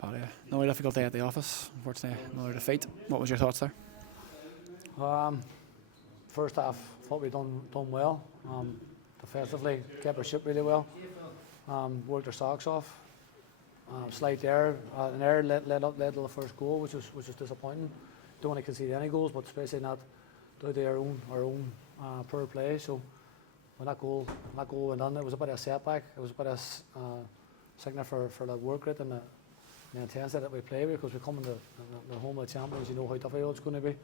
Paddy, another difficult day at the office. Unfortunately, another defeat. What was your thoughts there? First half, thought we'd done well. Defensively, kept our ship really well. Worked our socks off. Slight error, an error led to the first goal, which was disappointing. Don't want to concede any goals, but especially not due to our own poor play. So when that goal went on, it was a bit of a setback. It was a bit of a signal for the work rate and the intensity that we play with, because we come in the home of the champions. You know how difficult it's going to be.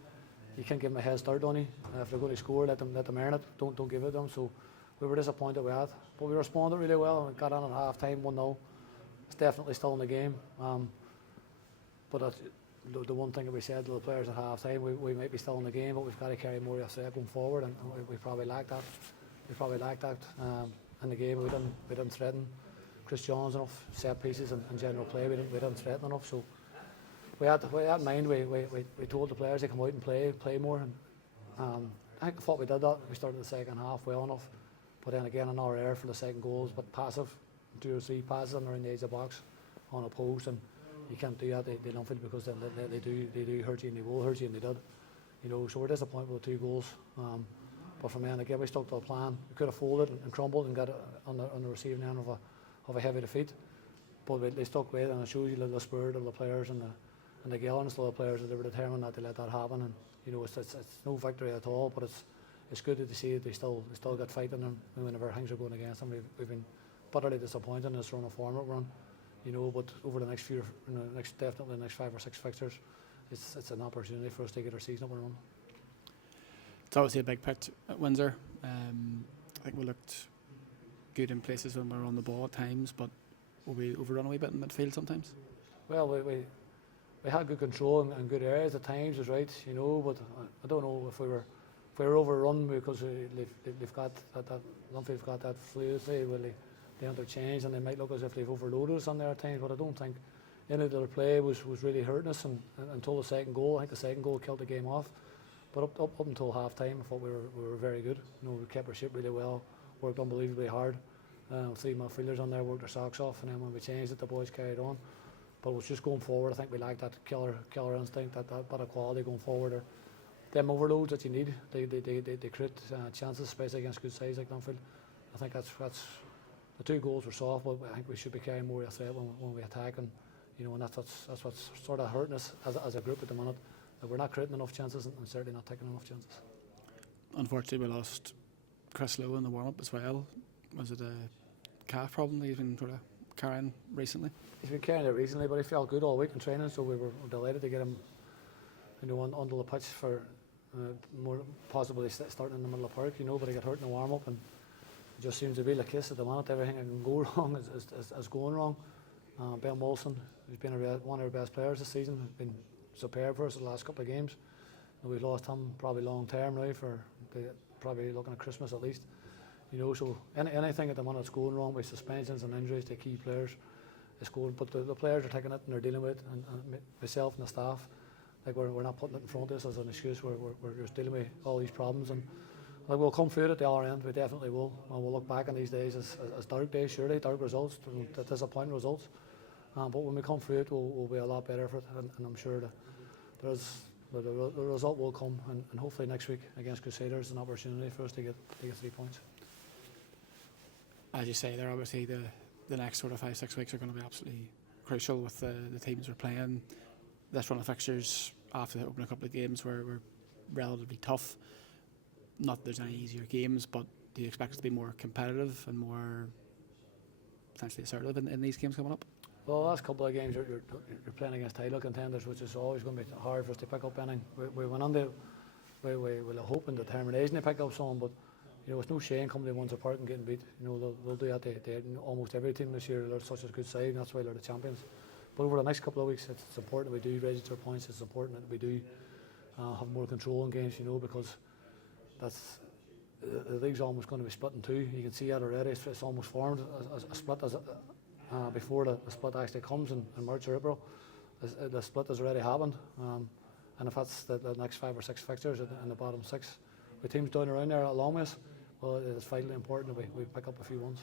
You can't give them a head start on you. If they're going to score, let them earn it. Don't give it to them. So we were disappointed with that, but we responded really well and got on at half time 1-0. It's definitely still in the game. But the one thing that we said to the players at half time, we might be still in the game, but we've got to carry more threat going forward, and we probably lacked that. In the game. We didn't threaten Chris Johns enough, set pieces and general play. We didn't threaten enough. So we had in mind. We told the players to come out and play more. And I thought we did that. We started the second half well enough, but then again another error for the second goals, but passive, 2 or 3 passes around the edge of the box on a post, and you can't do that. They don't feel, because they do hurt you, and they will hurt you, and they did. You know, so we're disappointed with the 2 goals. But from then again, we stuck to the plan. We could have folded and crumbled and got it on the receiving end of a heavy defeat, but they stuck with it, and it shows you the spirit of the players and the gallant of the players, that they were determined not to let that happen. And you know, it's no victory at all, but it's good to see that they still got fight in them whenever things are going against them. We've been bitterly disappointed in this run of form that we're on, you know. But over the next definitely the next 5 or 6 fixtures, it's an opportunity for us to get our season up and running. It's obviously a big pitch at Windsor. I think we looked good in places when we were on the ball at times, but will we overrun a wee bit in midfield sometimes? Well, we had good control and good areas at times, is right, you know. But I don't know if we were overrun, because they've got that Linfield's got that fluidity. Will they interchange, and they might look as if they've overloaded us on there at times. But I don't think any of their play was really hurting us, and until the second goal. I think the second goal killed the game off. But up until half time, I thought we were very good. You know, we kept our ship really well, worked unbelievably hard. 3 midfielders on there worked their socks off, and then when we changed it, the boys carried on. But it was just going forward. I think we lacked that killer instinct, that bit of quality going forward. Or them overloads that you need. They create chances, especially against good sides like Linfield. I think that's the 2 goals were soft, but I think we should be carrying more of a threat when we attack, and you know, and that's what's sort of hurting us as a group at the minute. That we're not creating enough chances, and certainly not taking enough chances. Unfortunately, we lost Chris Lowe in the warm-up as well. Was it a calf problem that he's been sort of carrying recently? He's been carrying it recently, but he felt good all week in training, so we were delighted to get him, you know, onto the pitch for more possibly starting in the middle of the park, you know. But he got hurt in the warm-up, and it just seems to be the case at the moment. Everything that can go wrong is going wrong. Ben Wilson, who's been one of our best players this season, has been superb for us the last couple of games. And we've lost him probably long term now, for probably looking at Christmas at least. You know, so anything at the minute that's going wrong with suspensions and injuries to key players is going. But the players are taking it and they're dealing with it, and myself and the staff, like we're not putting it in front of us as an excuse. We're just dealing with all these problems, and like, we'll come through it at the other end. We definitely will, and we'll look back on these days as dark days, surely, dark results, disappointing results. But when we come through it, we'll be a lot better for it, and I'm sure that the result will come, and hopefully next week against Crusaders is an opportunity for us to get 3 points. As you say, they're obviously the next sort of 5-6 weeks are going to be absolutely crucial with the teams we're playing. This run of fixtures after the opening couple of games were relatively tough. Not that there's any easier games, but do you expect us to be more competitive and more potentially assertive in these games coming up? Well, the last couple of games you're playing against title contenders, which is always going to be hard for us to pick up anything. We went on the we will hope and determination to pick up some, but you know, it's no shame coming to Windsor Park and getting beat. You know, they'll do that to almost every team this year. They're such a good side, and that's why they're the champions. But over the next couple of weeks, it's important that we do register points. It's important that we do have more control in games, you know, because the league's almost going to be split in 2. You can see that already. It's almost formed as a split before the split actually comes in March or April. The split has already happened, and if that's the next 5 or 6 fixtures in the bottom 6, with teams down around there along with us, well, it's vitally important that we pick up a few ones.